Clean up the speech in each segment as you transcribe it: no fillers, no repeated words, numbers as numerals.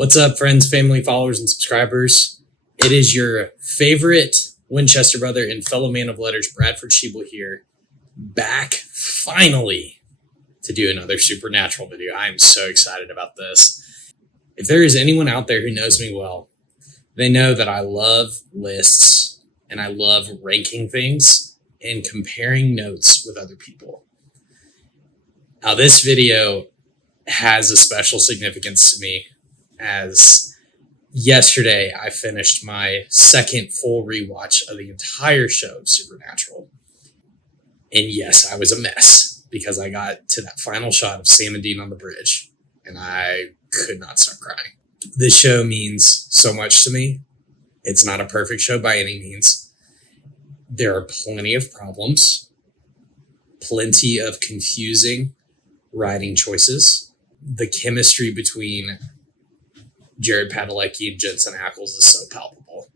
What's up, friends, family, followers, and subscribers? It is your favorite Winchester brother and fellow man of letters, Bradford here, back finally to do another supernatural video. I'm so excited about this. If there is anyone out there who knows me well, they know that I love lists and I love ranking things and comparing notes with other people. Now, this video has a special significance to me, as yesterday I finished my second full rewatch of the entire show of Supernatural. And yes, I was a mess because I got to that final shot of Sam and Dean on the bridge and I could not stop crying. This show means so much to me. It's not a perfect show by any means. There are plenty of problems, plenty of confusing writing choices. The chemistry between Jared Padalecki and Jensen Ackles is so palpable.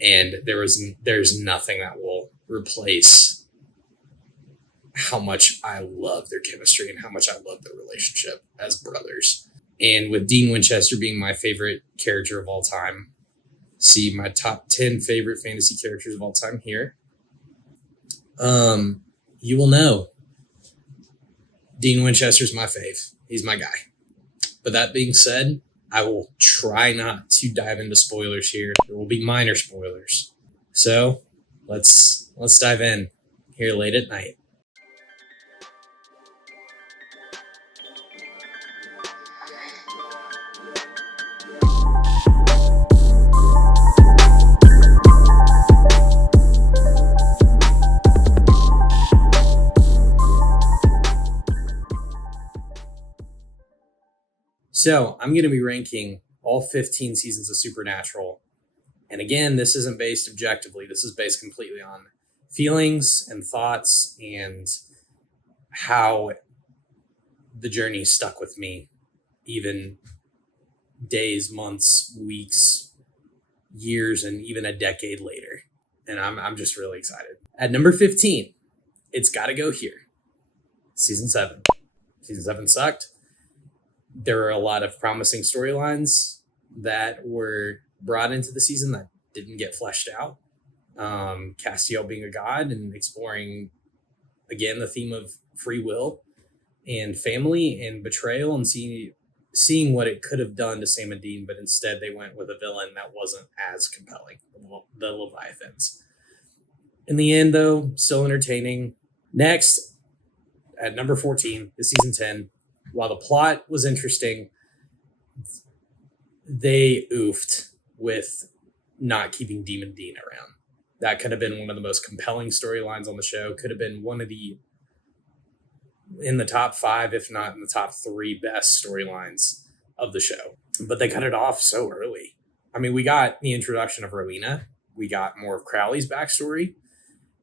And there's nothing that will replace how much I love their chemistry and how much I love their relationship as brothers. And with Dean Winchester being my favorite character of all time, see my top 10 favorite fantasy characters of all time here. You will know Dean Winchester's my fave. He's my guy. But that being said, I will try not to dive into spoilers here. There will be minor spoilers. So let's dive in here late at night. So I'm going to be ranking all 15 seasons of Supernatural. And again, this isn't based objectively. This is based completely on feelings and thoughts and how the journey stuck with me, even days, months, weeks, years, and even a decade later. And I'm just really excited. At number 15, it's got to go here. Season 7. Season 7 sucked. There were a lot of promising storylines that were brought into the season that didn't get fleshed out. Castiel being a god and exploring, again, the theme of free will and family and betrayal and seeing what it could have done to Sam and Dean, but instead they went with a villain that wasn't as compelling, the Leviathans. In the end, though, still entertaining. Next, at number 14, is season 10. While the plot was interesting, they oofed with not keeping Demon Dean around. That could have been one of the most compelling storylines on the show. Could have been one of in the top 5, if not in the top 3 best storylines of the show. But they cut it off so early. I mean, we got the introduction of Rowena. We got more of Crowley's backstory.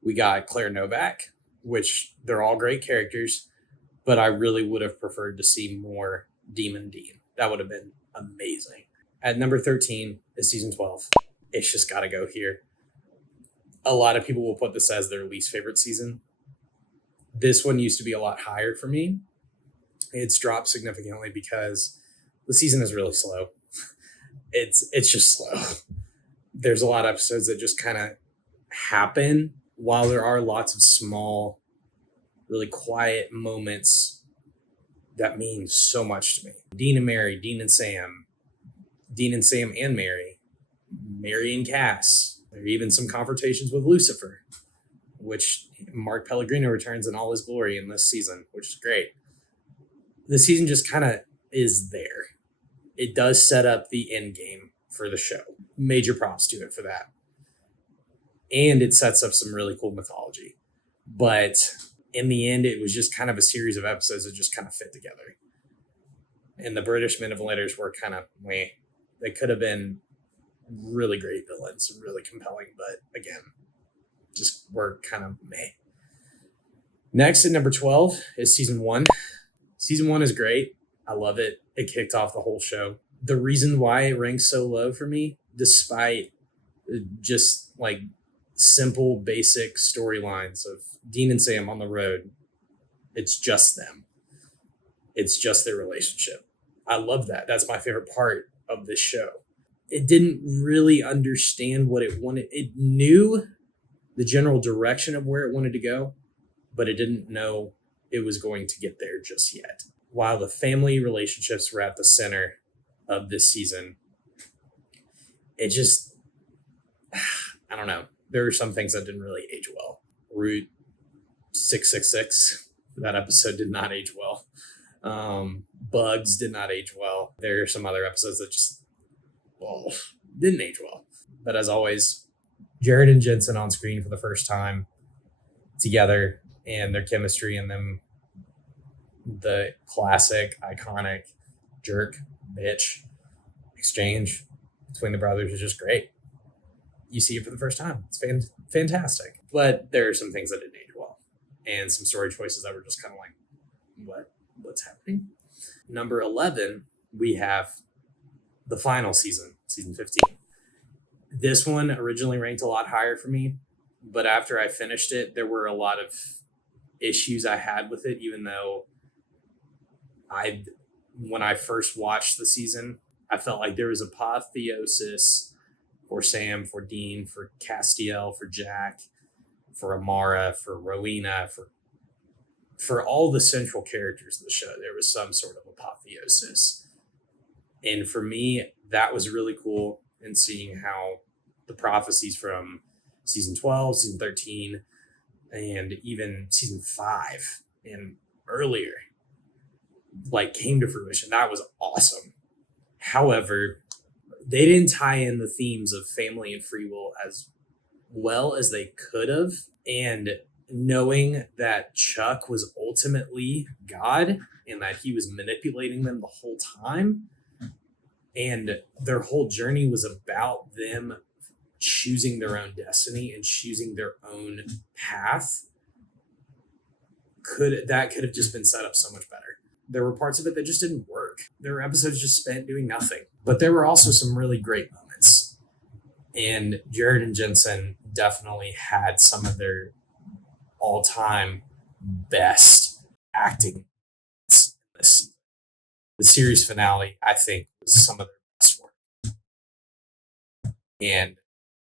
We got Claire Novak, which they're all great characters. But I really would have preferred to see more Demon Dean. That would have been amazing. At number 13 is season 12. It's just got to go here. A lot of people will put this as their least favorite season. This one used to be a lot higher for me. It's dropped significantly because the season is really slow. It's just slow. There's a lot of episodes that just kind of happen while there are lots of small, really quiet moments that mean so much to me. Dean and Mary, Dean and Sam and Mary and Cass. There are even some confrontations with Lucifer, which Mark Pellegrino returns in all his glory in this season, which is great. The season just kind of is there. It does set up the end game for the show. Major props to it for that. And it sets up some really cool mythology. But in the end, it was just kind of a series of episodes that just kind of fit together. And the British men of letters were kind of meh. They could have been really great villains, really compelling, but again, just were kind of meh. Next, at number 12 is season 1. Season 1 is great. I love it. It kicked off the whole show. The reason why it ranks so low for me, despite just like simple, basic storylines of Dean and Sam on the road, it's just them. It's just their relationship. I love that. That's my favorite part of this show. It didn't really understand what it wanted. It knew the general direction of where it wanted to go, but it didn't know it was going to get there just yet. While the family relationships were at the center of this season, it just, I don't know. There were some things that didn't really age well. Route 666, that episode did not age well. Bugs did not age well. There are some other episodes that just, didn't age well. But as always, Jared and Jensen on screen for the first time together, and their chemistry and them, the classic, iconic jerk, bitch exchange between the brothers is just great. You see it for the first time. It's fantastic. But there are some things that didn't age well, and some story choices that were just kind of like, what's happening? Number 11, we have the final season 15. This one originally ranked a lot higher for me, but after I finished it, there were a lot of issues I had with it, even though when I first watched the season, I felt like there was apotheosis for Sam, for Dean, for Castiel, for Jack, for Amara, for Rowena, for all the central characters of the show. There was some sort of apotheosis. And for me, that was really cool in seeing how the prophecies from season 12, season 13, and even season 5 and earlier came to fruition. That was awesome. However, they didn't tie in the themes of family and free will as well as they could have. And knowing that Chuck was ultimately God and that he was manipulating them the whole time, and their whole journey was about them choosing their own destiny and choosing their own path, could have just been set up so much better. There were parts of it that just didn't work. There were episodes just spent doing nothing. But there were also some really great moments. And Jared and Jensen definitely had some of their all-time best acting. The series finale, I think, was some of their best work. And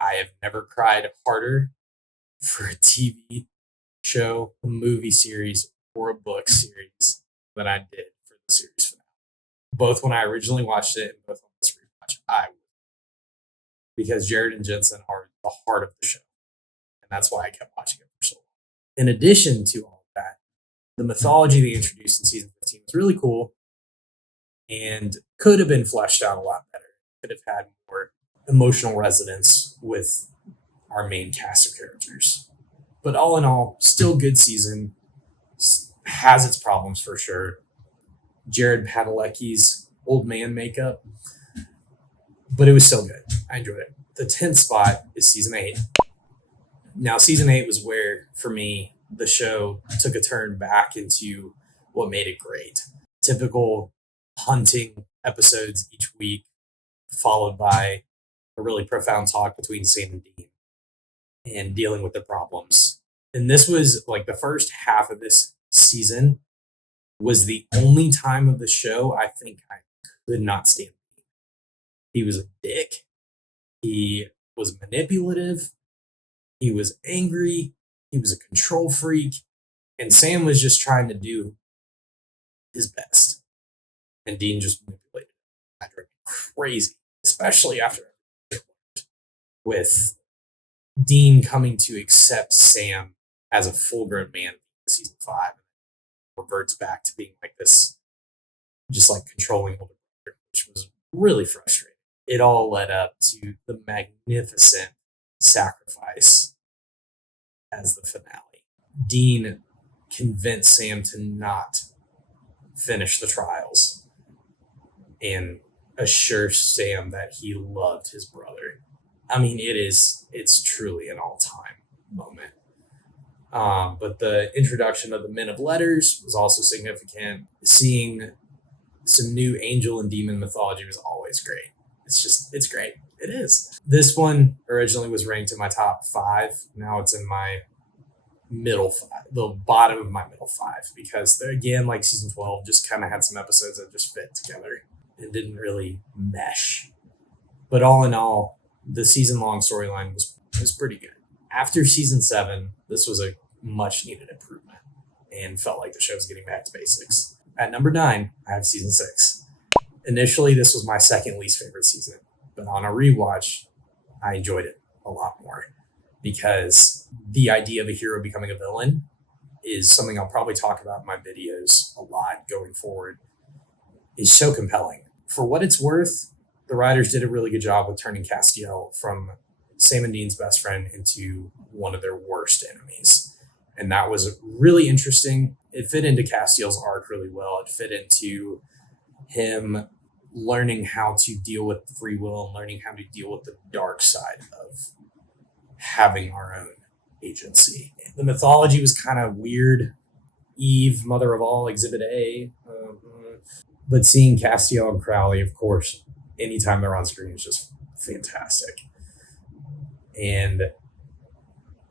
I have never cried harder for a TV show, a movie series, or a book series than I did for the series finale. Both when I originally watched it and both on this rewatch, because Jared and Jensen are the heart of the show. And that's why I kept watching it for so long. In addition to all of that, the mythology they introduced in season 15 was really cool and could have been fleshed out a lot better. Could have had more emotional resonance with our main cast of characters. But all in all, still good season. Has its problems for sure. Jared Padalecki's old man makeup, but it was still good. I enjoyed it. The 10th spot is season 8. Now, season 8 was where, for me, the show took a turn back into what made it great. Typical hunting episodes each week, followed by a really profound talk between Sam and Dean and dealing with the problems. And this was the first half of this season was the only time of the show I think I could not stand him. He was a dick. He was manipulative. He was angry. He was a control freak. And Sam was just trying to do his best. And Dean just manipulated him. I drove crazy, especially after with Dean coming to accept Sam as a full-grown man in season 5. Reverts back to being this, just controlling older brother, which was really frustrating. It all led up to the magnificent sacrifice as the finale. Dean convinced Sam to not finish the trials and assure Sam that he loved his brother. I mean, it's truly an all-time moment. But the introduction of the Men of Letters was also significant. Seeing some new angel and demon mythology was always great. It's great. It is. This one originally was ranked in my top 5. Now it's in my middle 5, the bottom of my middle 5, because again, season 12 just kind of had some episodes that just fit together. It didn't really mesh. But all in all, the season-long storyline was pretty good. After season 7, this was a much-needed improvement and felt like the show was getting back to basics. At number 9, I have season 6. Initially, this was my second least favorite season, but on a rewatch, I enjoyed it a lot more because the idea of a hero becoming a villain is something I'll probably talk about in my videos a lot going forward, is so compelling. For what it's worth, the writers did a really good job of turning Castiel from Sam and Dean's best friend into one of their worst enemies. And that was really interesting. It fit into Castiel's arc really well. It fit into him learning how to deal with free will and learning how to deal with the dark side of having our own agency. The mythology was kind of weird. Eve, mother of all, exhibit A. But seeing Castiel and Crowley, of course, anytime they're on screen is just fantastic. And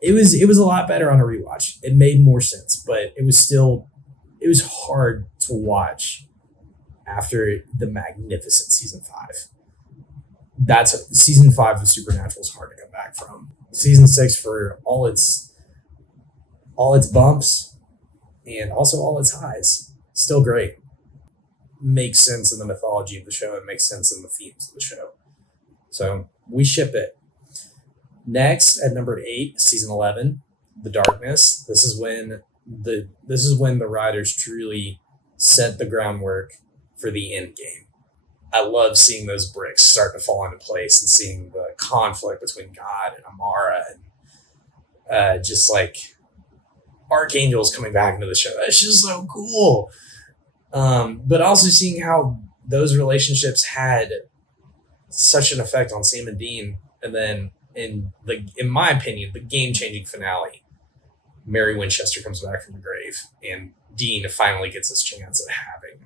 it was a lot better on a rewatch. It made more sense, but it was hard to watch after the magnificent season 5. That's season 5 of Supernatural is hard to come back from. Season 6, for all its bumps and also all its highs, still great. Makes sense in the mythology of the show and makes sense in the themes of the show. So we ship it. Next, at number 8, season 11, The Darkness. This is when the writers truly set the groundwork for the end game. I love seeing those bricks start to fall into place and seeing the conflict between God and Amara and just like archangels coming back into the show. It's just so cool. But also seeing how those relationships had such an effect on Sam and Dean, and then in my opinion, the game-changing finale, Mary Winchester comes back from the grave, and Dean finally gets his chance at having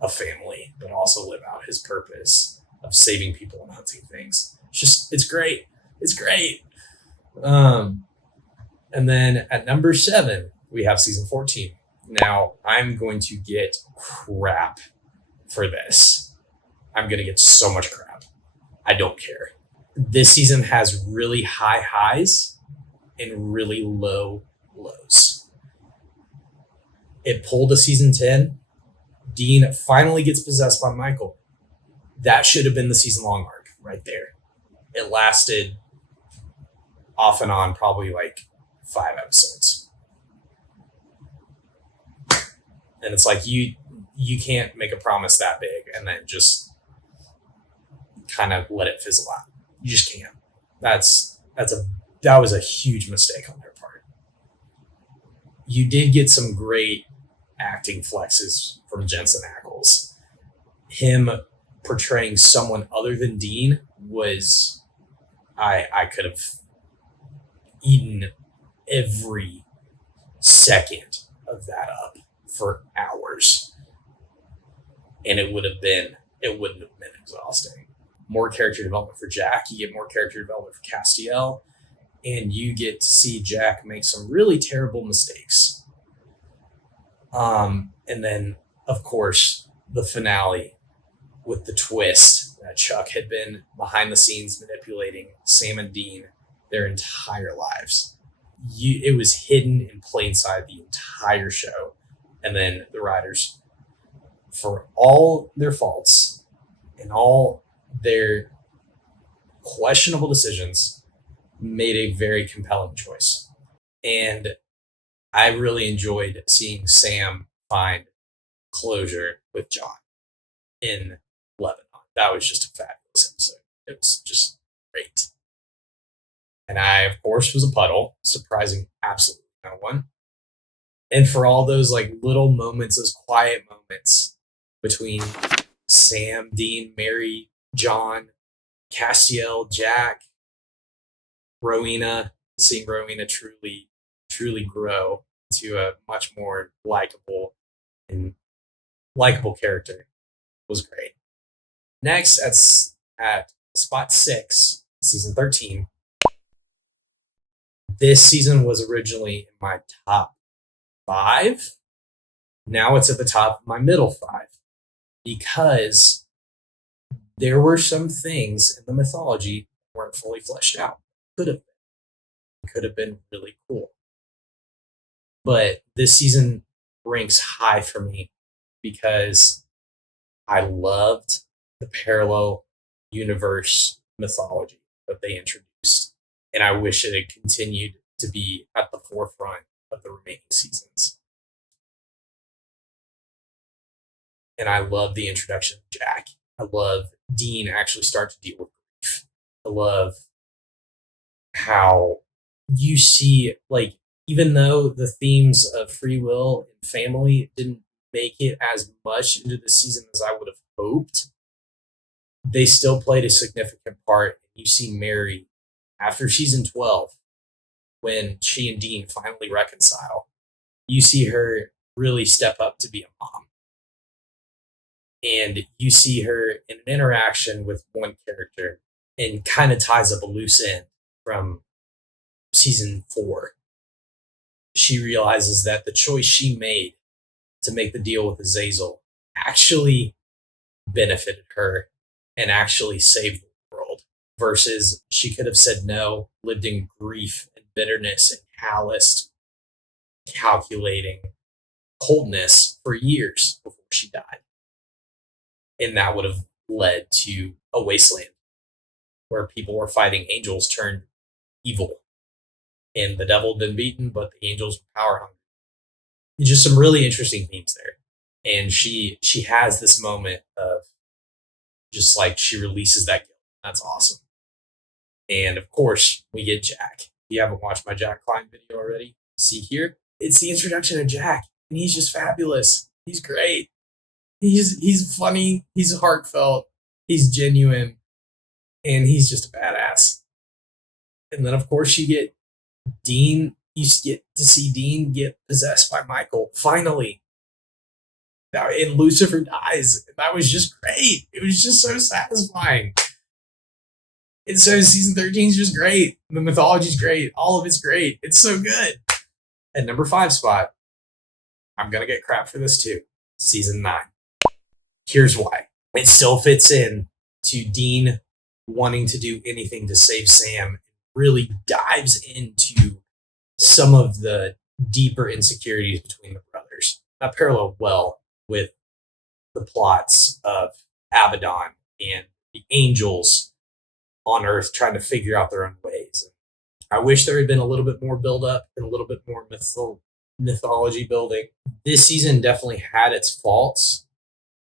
a family, but also live out his purpose of saving people and hunting things. It's great. It's great. And then at number 7, we have season 14. Now, I'm going to get crap for this. I'm going to get so much crap. I don't care. This season has really high highs and really low lows. It pulled a season 10. Dean finally gets possessed by Michael. That should have been the season-long arc right there. It lasted off and on probably like 5 episodes. And it's like you can't make a promise that big and then just kind of let it fizzle out. You just can't. That was a huge mistake on their part. You did get some great acting flexes from Jensen Ackles. Him portraying someone other than Dean was, I could have eaten every second of that up for hours, and it wouldn't have been exhausting. More character development for Jack. You get more character development for Castiel, and you get to see Jack make some really terrible mistakes. And then, of course, the finale with the twist that Chuck had been behind the scenes manipulating Sam and Dean their entire lives. It was hidden in plain sight the entire show. And then the writers, for all their faults and all their questionable decisions, made a very compelling choice. And I really enjoyed seeing Sam find closure with John in Lebanon. That was just a fabulous episode. It was just great. And I, of course, was a puddle, surprising absolutely no one. And for all those like little moments, those quiet moments between Sam, Dean, Mary, John, Castiel, Jack, Rowena, seeing Rowena truly grow to a much more likable character was great. Next, at spot 6, season 13. This season was originally in my top 5. Now it's at the top of my middle 5 because there were some things in the mythology that weren't fully fleshed out. Could have been really cool. But this season ranks high for me because I loved the parallel universe mythology that they introduced. And I wish it had continued to be at the forefront of the remaining seasons. And I love the introduction of Jack. I love Dean actually start to deal with grief. I love how you see, like, even though the themes of free will and family didn't make it as much into the season as I would have hoped, they still played a significant part. You see Mary after season 12, when she and Dean finally reconcile, you see her really step up to be a mom. And you see her in an interaction with one character and kind of ties up a loose end from season 4. She realizes that the choice she made to make the deal with Azazel actually benefited her and actually saved the world, versus she could have said no, lived in grief and bitterness and calloused, calculating coldness for years before she died. And that would have led to a wasteland where people were fighting angels turned evil. And the devil had been beaten, but the angels were power hungry. Just some really interesting themes there. And she has this moment of just like she releases that guilt. That's awesome. And of course, we get Jack. If you haven't watched my Jack Klein video already, see here. It's the introduction of Jack, and he's just fabulous. He's great. He's funny. He's heartfelt. He's genuine, and he's just a badass. And then, of course, you get Dean. You get to see Dean get possessed by Michael. Finally, and Lucifer dies. That was just great. It was just so satisfying. And so season 13 is just great. The mythology's great. All of it's great. It's so good. At number 5 spot, I'm going to get crap for this too. Season 9. Here's why. It still fits in to Dean wanting to do anything to save Sam. Really dives into some of the deeper insecurities between the brothers. That paralleled well with the plots of Abaddon and the angels on Earth trying to figure out their own ways. I wish there had been a little bit more build up and a little bit more mythology building. This season definitely had its faults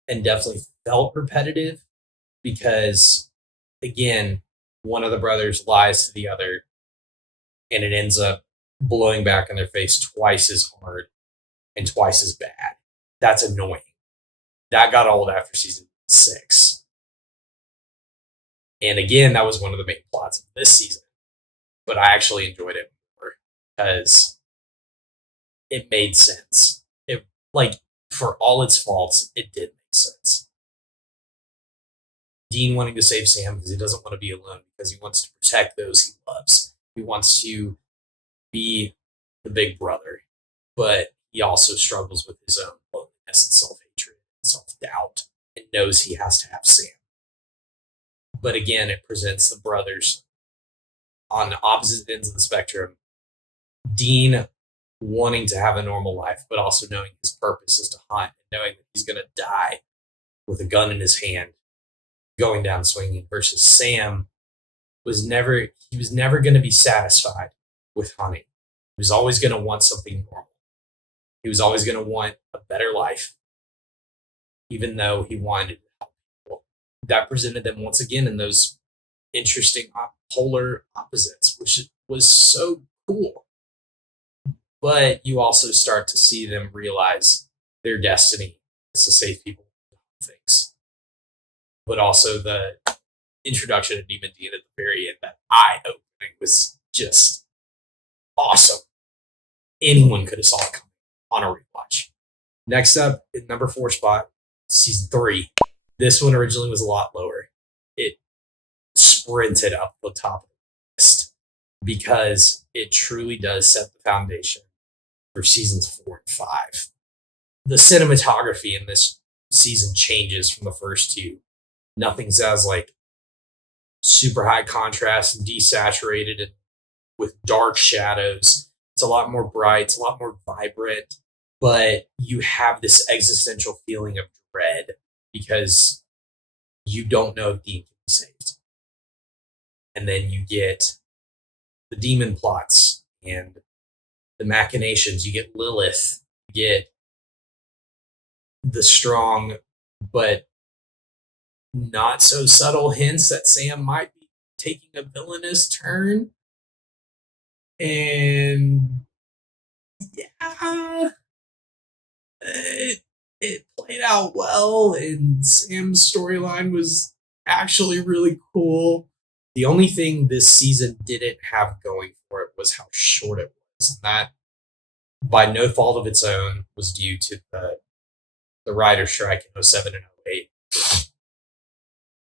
and definitely felt repetitive because, again, one of the brothers lies to the other and it ends up blowing back in their face twice as hard and twice as bad. That's annoying. That got old after season 6. And again, that was one of the main plots of this season. But I actually enjoyed it more because it made sense. It, like, for all its faults, it did make sense. Dean wanting to save Sam because he doesn't want to be alone, because he wants to protect those he loves. He wants to be the big brother, but he also struggles with his own loneliness and self-hatred and self-doubt and knows he has to have Sam. But again, it presents the brothers on the opposite ends of the spectrum. Dean wanting to have a normal life, but also knowing his purpose is to hunt and knowing that he's going to die with a gun in his hand, going down swinging, versus Sam was never going to be satisfied with hunting. He was always going to want something normal. He was always going to want a better life, even though he wanted to help people. That presented them once again in those interesting polar opposites, which was so cool. But you also start to see them realize their destiny is to save people from things. But also the introduction of Demon Dean at the very end, that eye-opening was just awesome. Anyone could have saw it coming on a rewatch. Next up, in number 4 spot, season 3. This one originally was a lot lower. It sprinted up the top of the list because it truly does set the foundation for seasons 4 and 5. The cinematography in this season changes from the first 2. Nothing's as like super high contrast and desaturated and with dark shadows. It's a lot more bright, it's a lot more vibrant, but you have this existential feeling of dread because you don't know if Dean can be saved. And then you get the demon plots and the machinations. You get Lilith, you get the strong but not so subtle hints that Sam might be taking a villainous turn. And yeah, it played out well, and Sam's storyline was actually really cool. The only thing this season didn't have going for it was how short it was. And that, by no fault of its own, was due to the writer strike in 07 and 08.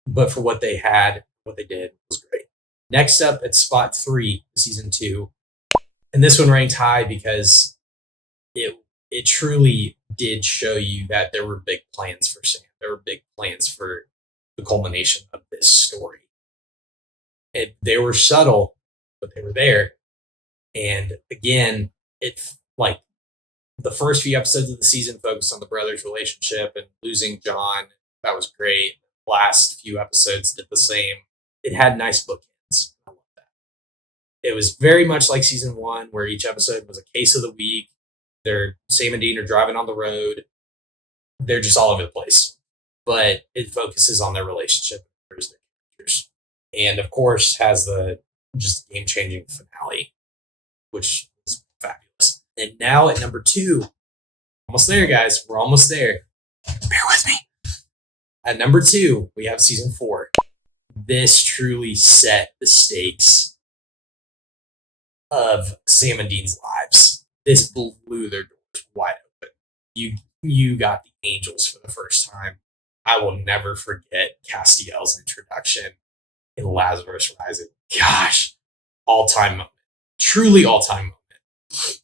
But for what they had, what they did was great. Next up at spot 3, season 2. And this one ranked high because it truly did show you that there were big plans for Sam. There were big plans for the culmination of this story. They were subtle, but they were there. And again, it's like the first few episodes of the season focused on the brothers' relationship and losing John. That was great. Last few episodes did the same. It had nice bookends. I love that. It was very much like season 1, where each episode was a case of the week. Sam and Dean are driving on the road. They're just all over the place. But it focuses on their relationship and their characters. And of course has the just game-changing finale, which is fabulous. And now at number 2, almost there, guys. We're almost there. Bear with me. At number 2, we have season 4. This truly set the stakes of Sam and Dean's lives. This blew their doors wide open. You got the angels for the first time. I will never forget Castiel's introduction in Lazarus Rising. Gosh, all-time moment. Truly all-time moment.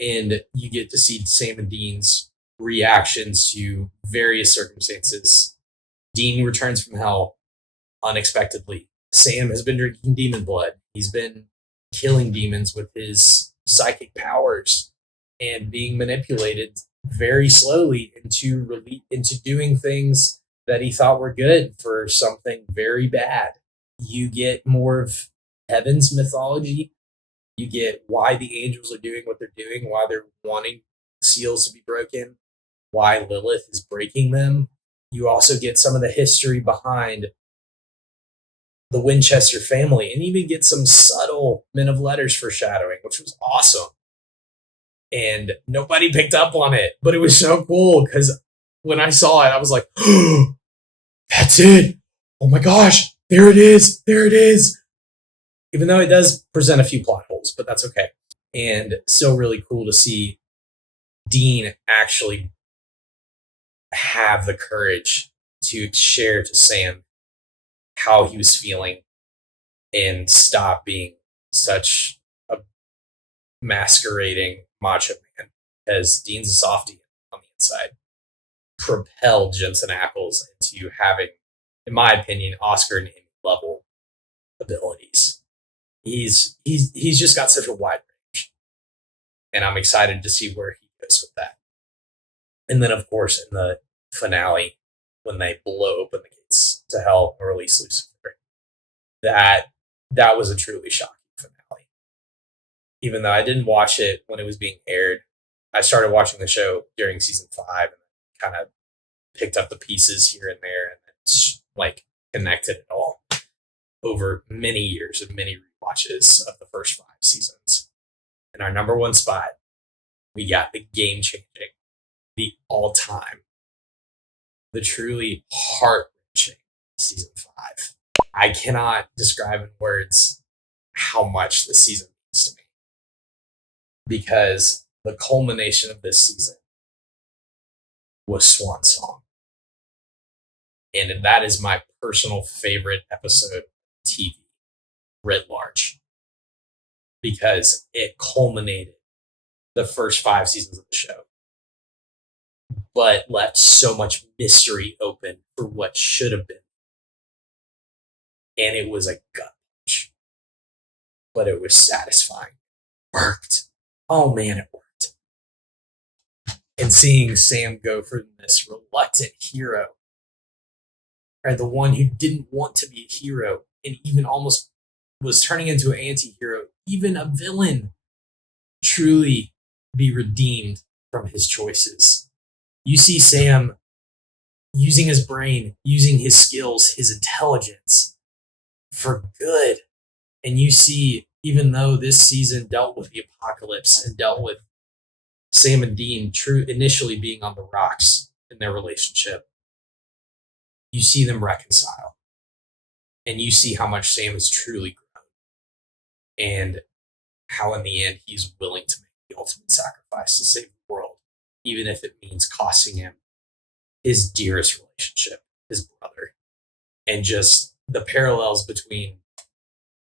And you get to see Sam and Dean's reactions to various circumstances. Dean returns from hell unexpectedly. Sam has been drinking demon blood. He's been killing demons with his psychic powers and being manipulated very slowly into doing things that he thought were good for something very bad. You get more of heaven's mythology. You get why the angels are doing what they're doing, why they're wanting seals to be broken, why Lilith is breaking them. You also get some of the history behind the Winchester family, and even get some subtle Men of Letters foreshadowing, which was awesome. And nobody picked up on it, but it was so cool because when I saw it, I was like, oh, that's it. Oh my gosh, there it is. There it is. Even though it does present a few plot holes, but that's okay. And still really cool to see Dean actually have the courage to share to Sam how he was feeling and stop being such a masquerading macho man, as Dean's a softie on the inside. Propelled Jensen Ackles into having, in my opinion, Oscar and Emmy level abilities. He's just got such a wide range, and I'm excited to see where he goes with that. And then, of course, in the finale, when they blow open the gates to hell and release Lucifer, that was a truly shocking finale. Even though I didn't watch it when it was being aired, I started watching the show during season 5 and kind of picked up the pieces here and there, and it's like connected it all over many years of many rewatches of the first 5 seasons. In our number 1 spot, we got the game-changing, the all-time, the truly heart-wrenching season 5. I cannot describe in words how much this season means to me, because the culmination of this season was Swan Song. And that is my personal favorite episode of TV, writ large, because it culminated the first 5 seasons of the show, but left so much mystery open for what should have been And it was a gut punch, but it was satisfying. Worked. Oh man, it worked. And seeing Sam go from this reluctant hero, or the one who didn't want to be a hero and even almost was turning into an anti-hero, even a villain, truly be redeemed from his choices. You see Sam using his brain, using his skills, his intelligence for good. And you see, even though this season dealt with the apocalypse and dealt with Sam and Dean initially being on the rocks in their relationship, you see them reconcile. And you see how much Sam has truly grown. And how in the end he's willing to make the ultimate sacrifice to save the world, even if it means costing him his dearest relationship, his brother. And just the parallels between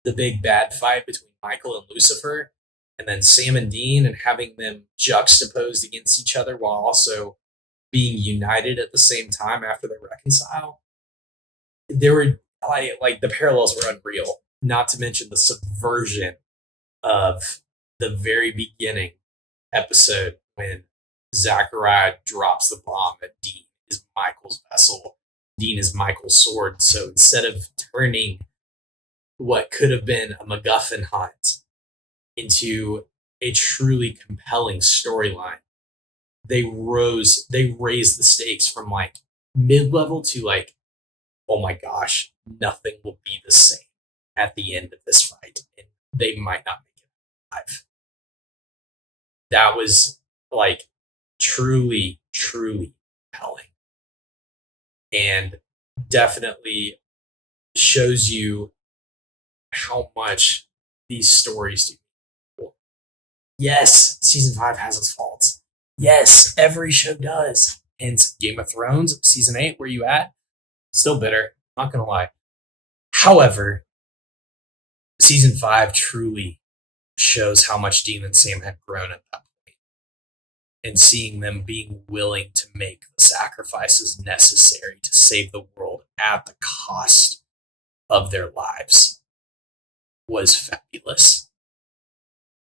the big bad fight between Michael and Lucifer, and then Sam and Dean, and having them juxtaposed against each other while also being united at the same time after they reconcile. There were like the parallels were unreal, not to mention the subversion of the very beginning episode when Zachariah drops the bomb that Dean is Michael's vessel. Dean is Michael's sword. So instead of turning what could have been a MacGuffin hunt into a truly compelling storyline, they raised the stakes from like mid-level to like, oh my gosh, nothing will be the same at the end of this fight, and they might not make it alive. That was like truly, truly compelling, and definitely shows you how much these stories do. Yes, season 5 has its faults. Yes, every show does. Hence, Game of Thrones, season 8, where you at? Still bitter, not gonna lie. However, season 5 truly shows how much Dean and Sam had grown at that point. And seeing them being willing to make the sacrifices necessary to save the world at the cost of their lives was fabulous.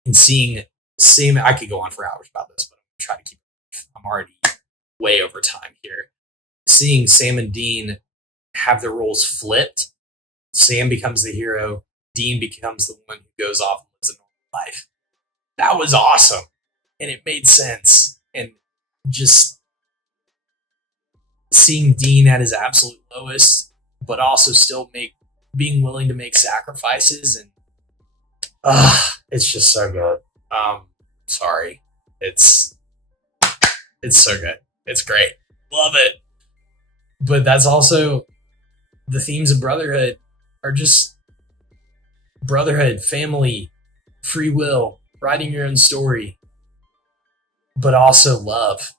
And seeing Sam, I could go on for hours about this, but I'm trying to keep it brief. I'm already way over time here. Seeing Sam and Dean have their roles flipped, Sam becomes the hero, Dean becomes the one who goes off and lives a normal life. That was awesome. And it made sense. And just seeing Dean at his absolute lowest, but also still being willing to make sacrifices, and it's just so good. Sorry. It's so good. It's great. Love it. But that's also the themes of brotherhood are just brotherhood, family, free will, writing your own story, but also love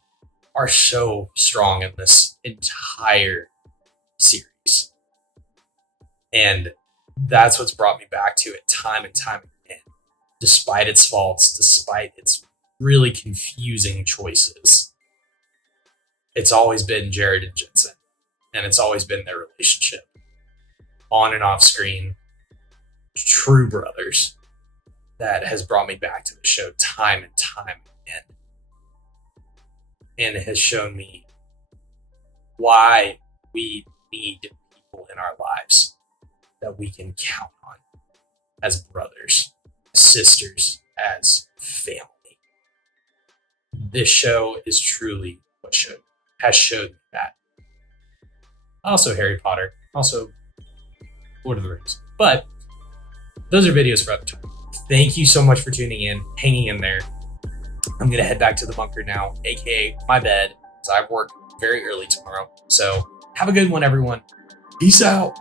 are so strong in this entire series. And that's what's brought me back to it time and time again, despite its faults, despite its really confusing choices. It's always been Jared and Jensen, and it's always been their relationship on and off screen, true brothers, that has brought me back to the show time and time again. And it has shown me why we need people in our lives that we can count on as brothers, sisters, as family. This show is truly what has showed me that. Also Harry Potter, also Lord of the Rings. But those are videos for other time. Thank you so much for tuning in, hanging in there. I'm going to head back to the bunker now, aka my bed, because I work very early tomorrow. So have a good one, everyone. Peace out.